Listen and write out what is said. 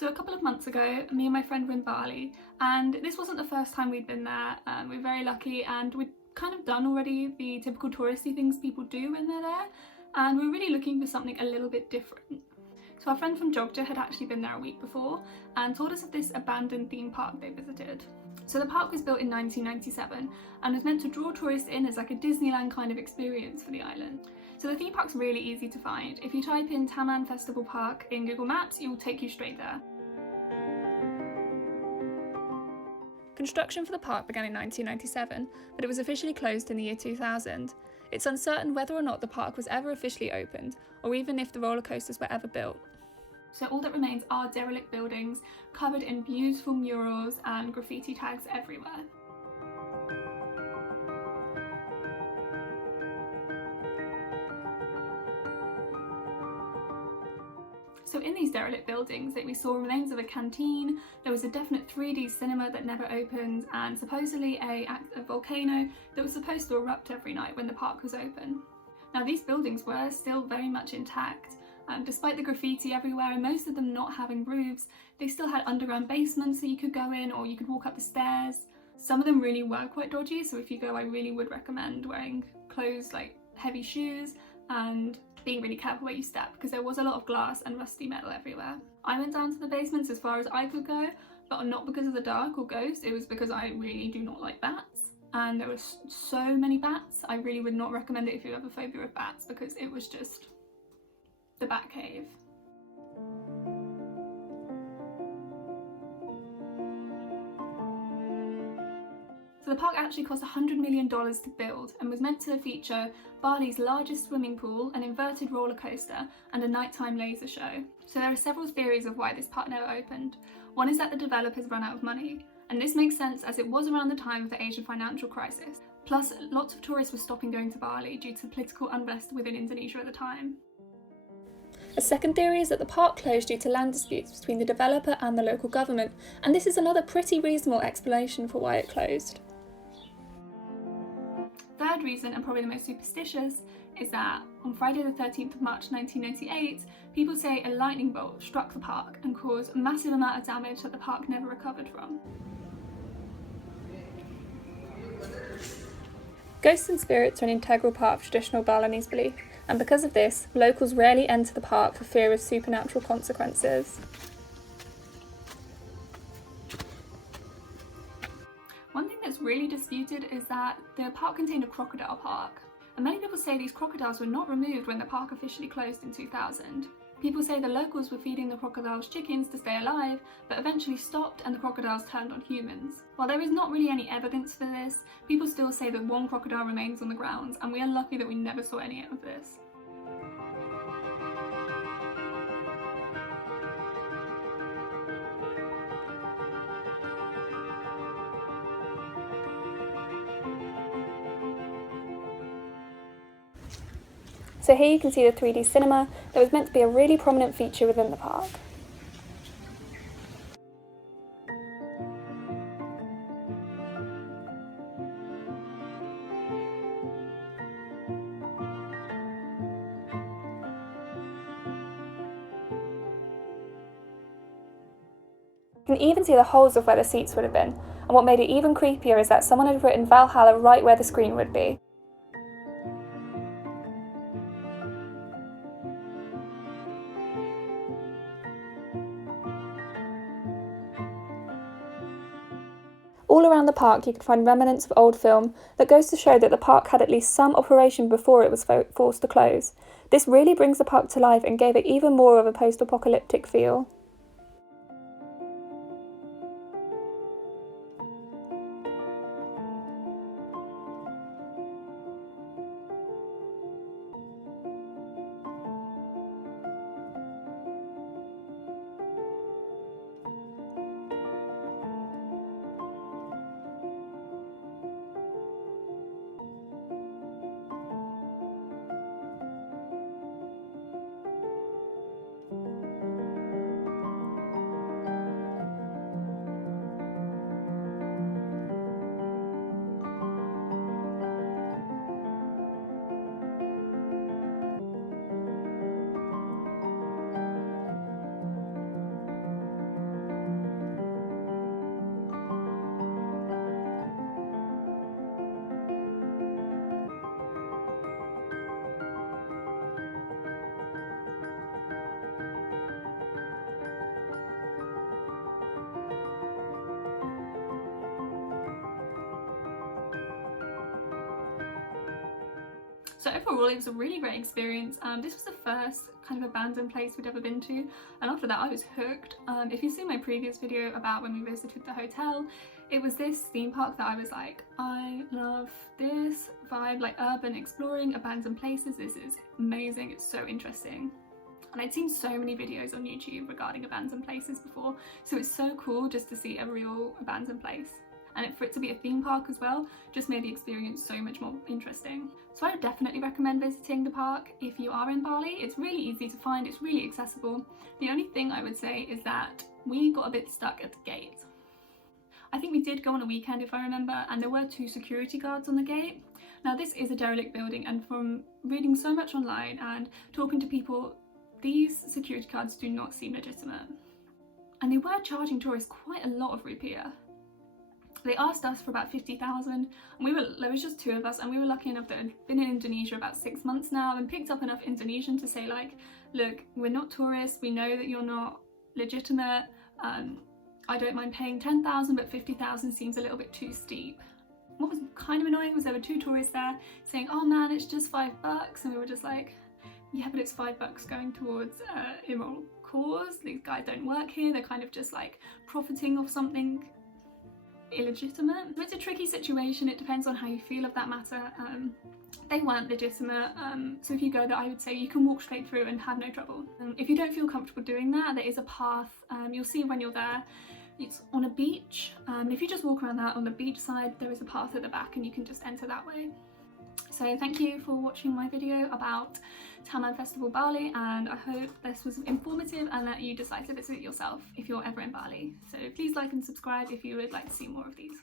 So a couple of months ago, me and my friend were in Bali, and this wasn't the first time we'd been there. We were very lucky, and we'd kind of done already the typical touristy things people do when they're there, and we were really looking for something a little bit different. So our friend from Jogja had actually been there a week before and told us of this abandoned theme park they visited. So the park was built in 1997 and was meant to draw tourists in as like a Disneyland kind of experience for the island. So the theme park's really easy to find. If you type in Taman Festival Park in Google Maps, it will take you straight there. Construction for the park began in 1997, but it was officially closed in the year 2000. It's uncertain whether or not the park was ever officially opened, or even if the roller coasters were ever built. So all that remains are derelict buildings, covered in beautiful murals and graffiti tags everywhere. So in these derelict buildings we saw remains of a canteen, there was a definite 3D cinema that never opened, and supposedly a volcano that was supposed to erupt every night when the park was open. Now these buildings were still very much intact. Despite the graffiti everywhere and most of them not having roofs, they still had underground basements that you could go in, or you could walk up the stairs. Some of them really were quite dodgy, so if you go, I really would recommend wearing clothes like heavy shoes and being really careful where you step, because there was a lot of glass and rusty metal everywhere. I went down to the basements as far as I could go, but not because of the dark or ghosts, it was because I really do not like bats. And there were so many bats. I really would not recommend it if you have a phobia of bats, because it was just the bat cave. So the park actually cost $100 million to build and was meant to feature Bali's largest swimming pool, an inverted roller coaster, and a nighttime laser show. So there are several theories of why this park never opened. One is that the developers ran out of money, and this makes sense as it was around the time of the Asian financial crisis. Plus, lots of tourists were stopping going to Bali due to political unrest within Indonesia at the time. A second theory is that the park closed due to land disputes between the developer and the local government, and this is another pretty reasonable explanation for why it closed. Third reason, and probably the most superstitious, is that on Friday the 13th of March 1998, people say a lightning bolt struck the park and caused a massive amount of damage that the park never recovered from. Ghosts and spirits are an integral part of traditional Balinese belief, and because of this, locals rarely enter the park for fear of supernatural consequences. One thing that's really disputed is that the park contained a crocodile park, and many people say these crocodiles were not removed when the park officially closed in 2000. People say the locals were feeding the crocodiles chickens to stay alive, but eventually stopped and the crocodiles turned on humans. While there is not really any evidence for this, people still say that one crocodile remains on the grounds, and we are lucky that we never saw any of this. So here you can see the 3D cinema that was meant to be a really prominent feature within the park. You can even see the holes of where the seats would have been, and what made it even creepier is that someone had written Valhalla right where the screen would be. All around the park you can find remnants of old film that goes to show that the park had at least some operation before it was forced to close. This really brings the park to life and gave it even more of a post-apocalyptic feel. So overall it was a really great experience. This was the first kind of abandoned place we'd ever been to, and after that I was hooked. If you've seen my previous video about when we visited the hotel, it was this theme park that I was like, I love this vibe, like urban exploring, abandoned places. This is amazing, it's so interesting. And I'd seen so many videos on YouTube regarding abandoned places before, so it's so cool just to see a real abandoned place. And for it to be a theme park as well just made the experience so much more interesting. So I would definitely recommend visiting the park if you are in Bali. It's really easy to find, it's really accessible. The only thing I would say is that we got a bit stuck at the gate. I think we did go on a weekend if I remember, and there were 2 security guards on the gate. Now this is a derelict building, and from reading so much online and talking to people, these security guards do not seem legitimate. And they were charging tourists quite a lot of rupiah. They asked us for about 50,000, and there was just 2 of us, and we were lucky enough that I'd been in Indonesia about 6 months now and picked up enough Indonesian to say like, look, we're not tourists, we know that you're not legitimate, I don't mind paying 10,000, but 50,000 seems a little bit too steep. What was kind of annoying was there were 2 tourists there saying, oh man, it's just $5, and we were just like, yeah, but it's $5 going towards immoral cause. These guys don't work here, they're kind of just like profiting off something illegitimate. It's a tricky situation, it depends on how you feel of that matter. They weren't legitimate, so if you go there I would say you can walk straight through and have no trouble. If you don't feel comfortable doing that, there is a path, you'll see when you're there. It's on a beach, if you just walk around that on the beach side, there is a path at the back and you can just enter that way. So thank you for watching my video about Taman Festival Bali, and I hope this was informative and that you decide to visit yourself if you're ever in Bali. So please like and subscribe if you would like to see more of these.